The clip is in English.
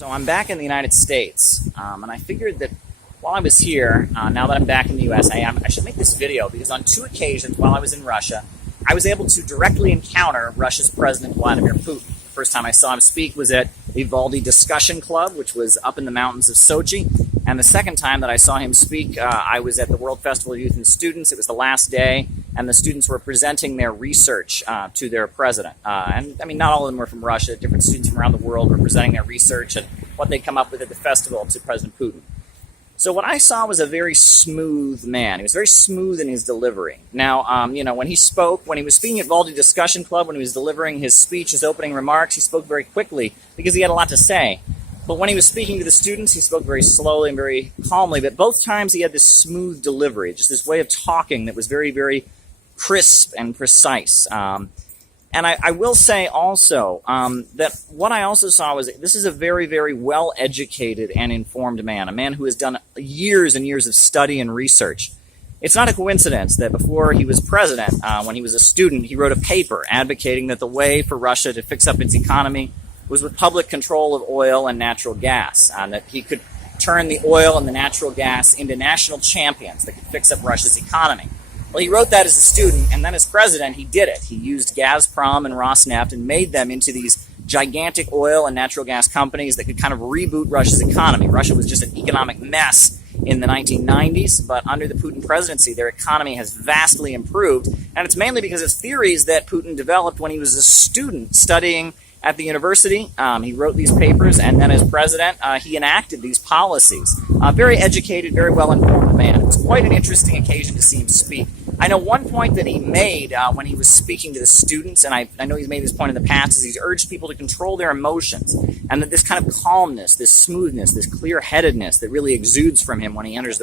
So I'm back in the United States, and I figured that while I was here, now that I'm back in the U.S., I should make this video because on 2 occasions while I was in Russia, I was able to directly encounter Russia's President Vladimir Putin. The first time I saw him speak was at the Vivaldi Discussion Club, which was up in the mountains of Sochi. And the second time that I saw him speak, I was at the World Festival of Youth and Students. It was the last day, and the students were presenting their research to their president. And I mean, not all of them were from Russia. Different students from around the world were presenting their research and what they'd come up with at the festival to President Putin. So what I saw was a very smooth man. He was very smooth in his delivery. Now, when he spoke, when he was speaking at Vivaldi Discussion Club, when he was delivering his speech, his opening remarks, he spoke very quickly because he had a lot to say. But when he was speaking to the students, he spoke very slowly and very calmly. But both times he had this smooth delivery, just this way of talking that was very, very crisp and precise. And I will say also that what I also saw was this is a very, very well-educated and informed man, a man who has done years and years of study and research. It's not a coincidence that before he was president, when he was a student, he wrote a paper advocating that the way for Russia to fix up its economy was with public control of oil and natural gas, and that he could turn the oil and the natural gas into national champions that could fix up Russia's economy. Well, he wrote that as a student, and then as president, he did it. He used Gazprom and Rosneft and made them into these gigantic oil and natural gas companies that could kind of reboot Russia's economy. Russia was just an economic mess in the 1990s, but under the Putin presidency, their economy has vastly improved, and it's mainly because of theories that Putin developed when he was a student studying at the university. He wrote these papers, and then as president, he enacted these policies. Very educated, very well-informed man. It was quite an interesting occasion to see him speak. I know one point that he made when he was speaking to the students, and I know he's made this point in the past, is he's urged people to control their emotions, and that this kind of calmness, this smoothness, this clear-headedness that really exudes from him when he enters the